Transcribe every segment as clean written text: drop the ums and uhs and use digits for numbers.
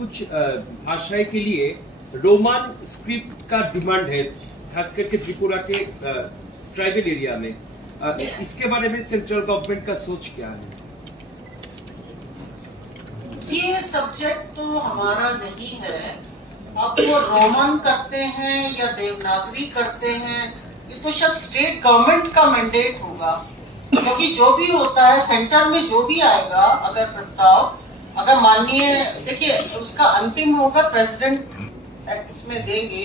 कुछ भाषाएं के लिए रोमन स्क्रिप्ट का डिमांड है, खास करके त्रिपुरा के ट्राइबल एरिया में। इसके बारे में सेंट्रल गवर्नमेंट का सोच क्या है? ये सब्जेक्ट तो हमारा नहीं है। अब वो रोमन करते हैं या देवनागरी करते हैं, ये तो शायद स्टेट गवर्नमेंट का मैंडेट होगा, क्योंकि जो भी होता है सेंटर में जो भी आएगा, अगर प्रस्ताव अगर माननीय देखिए उसका अंतिम होगा प्रेसिडेंट इसमें देंगे,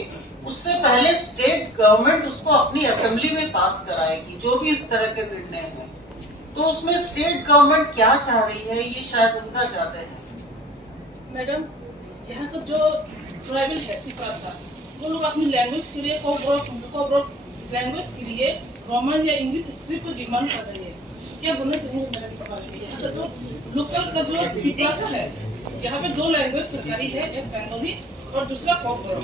उससे पहले स्टेट गवर्नमेंट उसको अपनी असेंबली में पास कराएगी जो भी इस तरह के निर्णय है। तो उसमें स्टेट गवर्नमेंट क्या चाह रही है ये शायद उनका ज्यादा है। मैडम, यहाँ का जो ट्राइबल है त्रिपुरा, वो लोग अपनी लैंग्वेज के लिए लैंग्वेज के लिए रोमन या इंग्लिश स्क्रिप्ट को डिमांड कर रही है। क्या बोलना चाहेंगे मैडम इस बारे में? यहाँ का जो लोकल का जो त्रिपुरा है, यहाँ पे दो लैंग्वेज सरकारी है, एक बंगाली और दूसरा कोकबरो।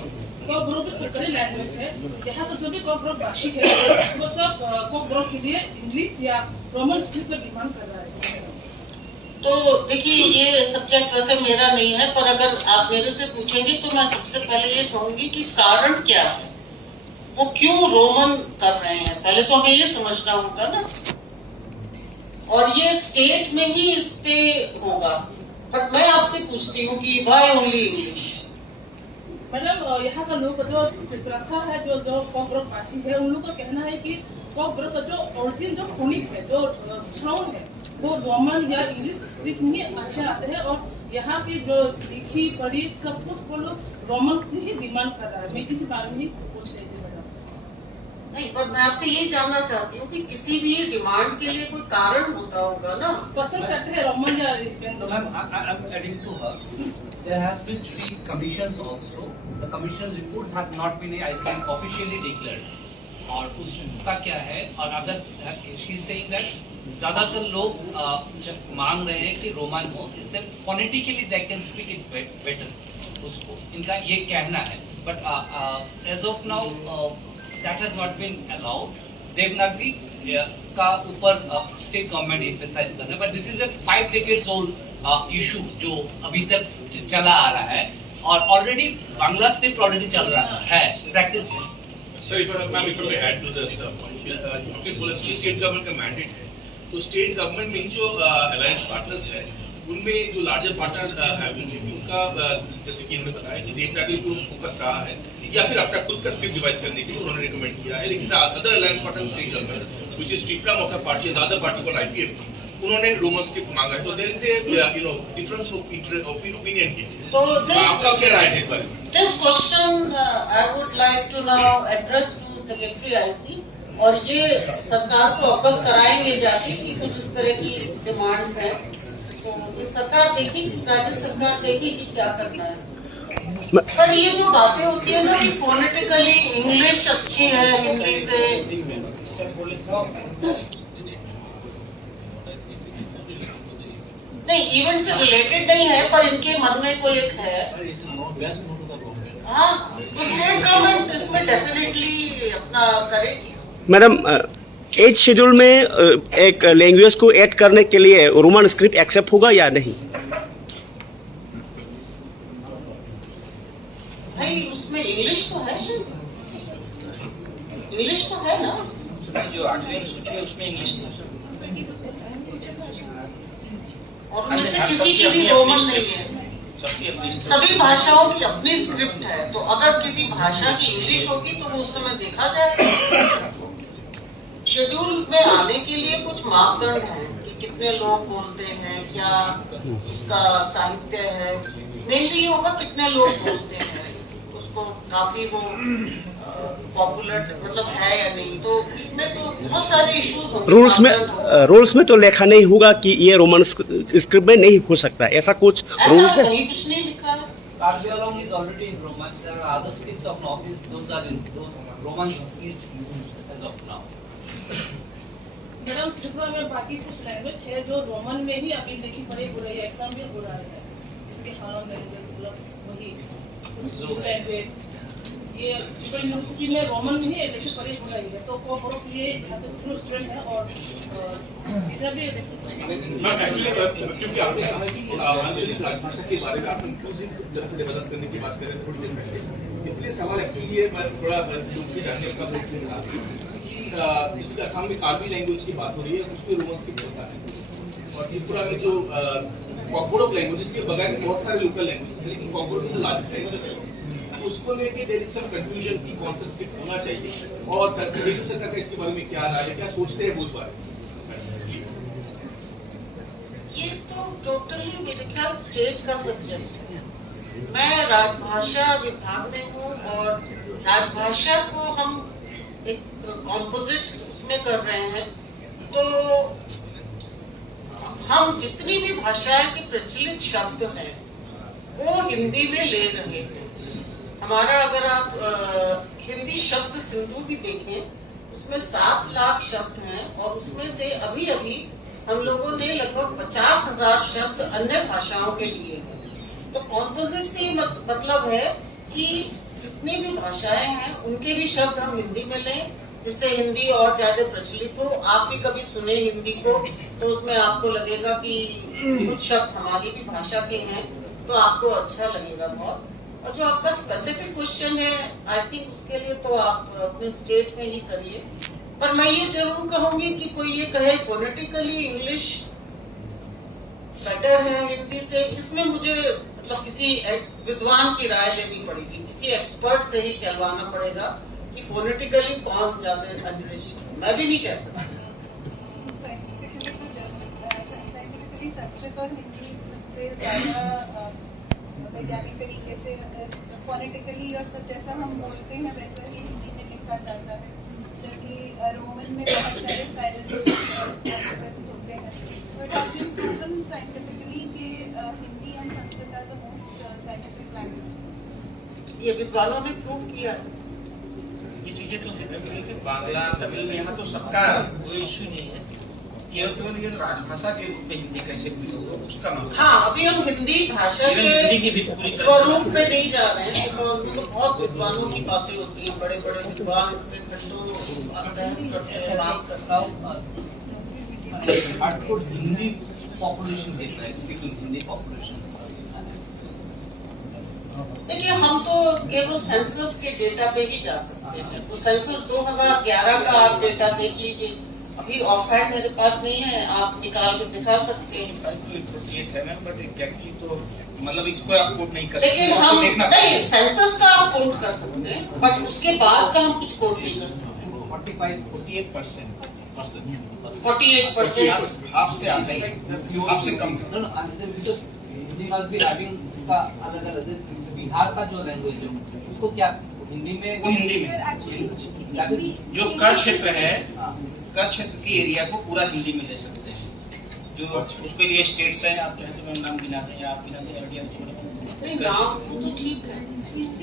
कोकबरो भी सरकारी लैंग्वेज है। यहाँ का जो भी कोकबरो भाषी है वो सब कोकबरो के लिए इंग्लिश या रोमन स्क्रिप्ट पर डिमांड कर रहा है। तो देखिए ये सब्जेक्ट वैसे मेरा नहीं है, पर अगर आप मेरे से पूछेंगे तो मैं सबसे पहले ये कहूंगी कि कारण क्या है, वो क्यों रोमन कर रहे हैं, पहले तो हमें ये समझना होगा ना। और ये स्टेट में ही इस पे होगा। बट मैं आपसे पूछती हूँ कि व्हाई ओनली इंग्लिश? मतलब यहाँ का लोग जो त्रिपुरा है, जो कोकबरो भाषी है, उन लोग का कहना है कि कोकबरो का जो ओरिजिन जो फोनिक है, जो साउंड है, वो रोमन या इंग्लिश स्क्रिप्ट में अच्छे आते हैं। और यहाँ की जो लिखी पढ़ी सब कुछ वो लोग रोमन की ही डिमांड कर रहा है। मैं इसी बारे में पूछ रही थी मैडम। नहीं, पर मैं आपसे ये जानना चाहती हूँ कि किसी भी डिमांड के लिए कोई कारण होता होगा ना। पसंद करते हैं रोमन या I'm adding to her. There has been 3 commissions also. The commission reports have not been, I think, officially declared. और उसका क्या है, और अगर she is saying that ज्यादातर लोग मांग रहे हैं कि रोमन हो, इससे phonetically they can speak it better. उसको इनका ये कहना है, but as of now that has not been allowed. Devanagari का ऊपर स्टेट गवर्नमेंट एम्फसाइज कर रहा है, but this is a 5 decades old issue जो अभी तक चला आ रहा है, और ऑलरेडी बांग्ला स्क्रिप्ट ऑलरेडी चल रहा है प्रैक्टिस में। Sir if I add to this point, आपने बोला कि स्टेट गवर्नमेंट का मैंडेट है, तो स्टेट गवर्नमेंट में ही जो अलायंस पार्टनर्स है, उनमें जो लार्जर पार्टनर है उनका जैसे कि हमने बताया कि देवनागरी को फोकस रहा है, या फिर अपना खुद का स्क्रिप्ट डिवाइस करने के लिए उन्होंने रिकमेंड किया है। लेकिन other alliance partner state government which is Tripura Morcha party, the other party called IPF, उन्होंने रोमन स्क्रिप्ट मांगा है। तो there is a difference of opinion की। तो आपका क्या राय है इस बारे में? This question I would like to now address to Secretary IC, और ये सरकार को अवगत कराएंगे जाके कि कुछ इस तरह की डिमांड्स हैं, तो ये सरकार देखेगी, राज्य सरकार देखेगी क्या करना है। पर ये जो बातें होती है ना कि फोनेटिकली इंग्लिश अच्छी है हिंदी से, नहीं इवेंट से रिलेटेड नहीं है, पर इनके मन में कोई एक है। हाँ, तो स्टेट गवर्नमेंट इसमें डेफिनेटली अपना करेगी। मैडम, 8 शेड्यूल में एक लैंग्वेज को ऐड करने के लिए रोमन स्क्रिप्ट एक्सेप्ट होगा या नहीं? भाई उसमें इंग्लिश तो है, इंग्लिश तो है ना, जो 8वें सूची है उसमें इंग्लिश और उनमें से किसी की भी रोमन नहीं है। सभी भाषाओं की अपनी स्क्रिप्ट है, तो अगर किसी भाषा की इंग्लिश होगी तो वो उस समय देखा जाएगा। शेड्यूल में आने के लिए कुछ मापदंड है कि कितने लोग बोलते हैं, क्या उसका साहित्य है, मेनली होगा कितने लोग बोलते हैं, उसको काफी वो पॉपुलर मतलब है या नहीं, तो इसमें तो बहुत सारे इश्यूज होंगे। रूल्स में तो लिखा नहीं होगा कि ये रोमन स्क्रिप्ट में नहीं हो सकता, ऐसा कुछ रूल है? कहीं कुछ नहीं लिखा है। Karbialong is already in Roman. There are other scripts of Northeast; those are in those Roman is used as of now. Madam, Tripura में बाकी कुछ लैंग्वेज है जो रोमन में ही अभी लिखी पढ़ी हो रही है, एग्जाम भी हो रहा है, इसके हाल में वही लैंग्वेज ये यूनिवर्सिटी में रोमन में ही लेके पढ़े होना ही है, तो कोबरो के लिए यहाँ पे दोनों स्टूडेंट हैं और इधर भी क्योंकि आपने कहा कि आंचलिक राजभाषा के बारे में आप इंक्लूसिव ढंग से डेवलप करने की बात करें थोड़ी देर पहले, इसलिए सवाल एक्चुअली ये थोड़ा लोग के जानने का प्रयत्न रहा कि इसके असम में कार्बी लैंग्वेज की बात हो रही है, उसमें रोमन स्क्रिप्ट होता है, और त्रिपुरा में जो कॉकबोरोक लैंग्वेज, इसके बगैर बहुत सारे लोकल लैंग्वेज है, लेकिन कॉकबोरोक इज लार्जेस्ट लैंग्वेज है, उसको लेके देयर इज सम कंफ्यूजन की कौन सा स्क्रिप्ट होना चाहिए, और सरकार का इसके बारे में क्या राय है, क्या सोचते हैं वो उस बारे में? ये तो टोटली मेरे ख्याल स्टेट का सब्जेक्ट है। मैं राजभाषा विभाग में हूँ और राजभाषा को हम एक कॉम्पोजिट उसमें कर रहे हैं, तो हम जितनी भी भाषाएं के प्रचलित शब्द हैं वो हिंदी में ले रहे हैं। हमारा अगर आप हिंदी शब्द सिंधु भी देखें, उसमें 7 लाख शब्द हैं और उसमें से अभी अभी हम लोगों ने लगभग 50,000 शब्द अन्य भाषाओं के लिए हैं। तो कॉम्पोजिट से मतलब है कि जितनी भी भाषाएं हैं उनके भी शब्द हम हिंदी में लें, जिससे हिंदी और ज्यादा प्रचलित हो। आप भी कभी सुने हिंदी को तो उसमें आपको लगेगा कि कुछ शब्द हमारी भी भाषा के हैं, तो आपको अच्छा लगेगा बहुत। और जो आपका स्पेसिफिक क्वेश्चन है, आई थिंक उसके लिए तो आप अपने स्टेट में ही करिए। पर मैं ये जरूर कहूंगी कि कोई ये कहे फोनेटिकली इंग्लिश बेटर है हिंदी से, इसमें मुझे मतलब किसी विद्वान की राय लेनी पड़ेगी, किसी एक्सपर्ट से ही कहलवाना पड़ेगा कि फोनेटिकली कौन ज्यादा अग्रेसिव है। मैं भी नहीं कह सकती। साइंटिफिकली संस्कृत और हिंदी सबसे ज्यादा वैज्ञानिक तरीके से फोनेटिकली और सब जैसा हम बोलते हैं वैसा ही हिंदी में लिखा जाता है, जबकि रोमन में बहुत सारे साइलेंट होते हैं। तो it has been proven scientifically कि Hindi and Sanskrit are the most scientific languages. ये विद्वानों ने प्रूव किया है। बांग्ला तमिल यहाँ तो सबका कोई इशू नहीं है, केवल ये राजभाषा के रूप में हिंदी कैसे होगा उसका मामला। हाँ, अभी हम हिंदी भाषा के स्वरूप में नहीं जा रहे हैं, तो बहुत विद्वानों की बातें होती हैं, बड़े बड़े विद्वान इसमें घंटों बहस करते हैं, बात करते हैं। हिंदी पॉपुलेशन कितना है, स्पीकिंग हिंदी पॉपुलेशन? देखिए, हम तो केवल सेंसस के डेटा पे ही जा सकते हैं। तो सेंसस 2011 का आप डेटा देख लीजिए, अभी ऑफ हैंड मेरे पास नहीं है, आप निकाल के दिखा सकते हैं। बट एग्जैक्टली तो मतलब इसको आप कोट नहीं कर सकते। लेकिन हम नहीं, सेंसस का आप कोट कर सकते हैं, बट उसके बाद का हम कुछ कोट नहीं कर सकते। 48% आपसे आ गई, आपसे कम। हिंदी मस्ट बी हैविंग उसका अलग अलग, बिहार का जो लैंग्वेज है उसको क्या हिंदी में, वो हिंदी में जो कर क्षेत्र है, कर क्षेत्र के एरिया को पूरा हिंदी में ले सकते हैं। जो उसके लिए स्टेट्स हैं, आप चाहें तो मैं नाम गिना दें या आप गिना दें, नाम तो ठीक है,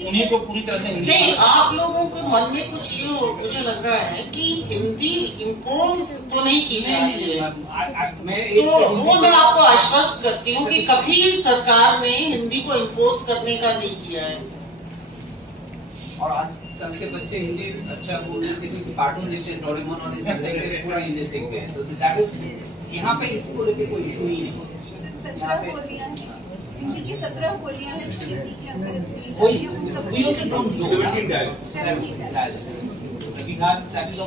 उन्हीं को पूरी तरह से हिंदी। नहीं, आप लोगों को मन में कुछ ये मुझे लग रहा है कि हिंदी इम्पोज तो नहीं की जा रही है, तो वो मैं आपको आश्वस्त करती हूँ कि कभी सरकार ने हिंदी को इम्पोज करने का नहीं किया है। और आजकल के बच्चे हिंदी अच्छा बोलते हैं, क्योंकि कार्टून देखते हैं, डोरेमोन और इसे देख के पूरा हिंदी सीखते हैं। तो दैट इज यहाँ पे इसको लेके कोई इशू ही नहीं है। 17 बोलियां हैं, हिंदी की 17 बोलियां हैं जो हिंदी के अंदर वही 17 डायलेक्ट्स बिहार दैट इज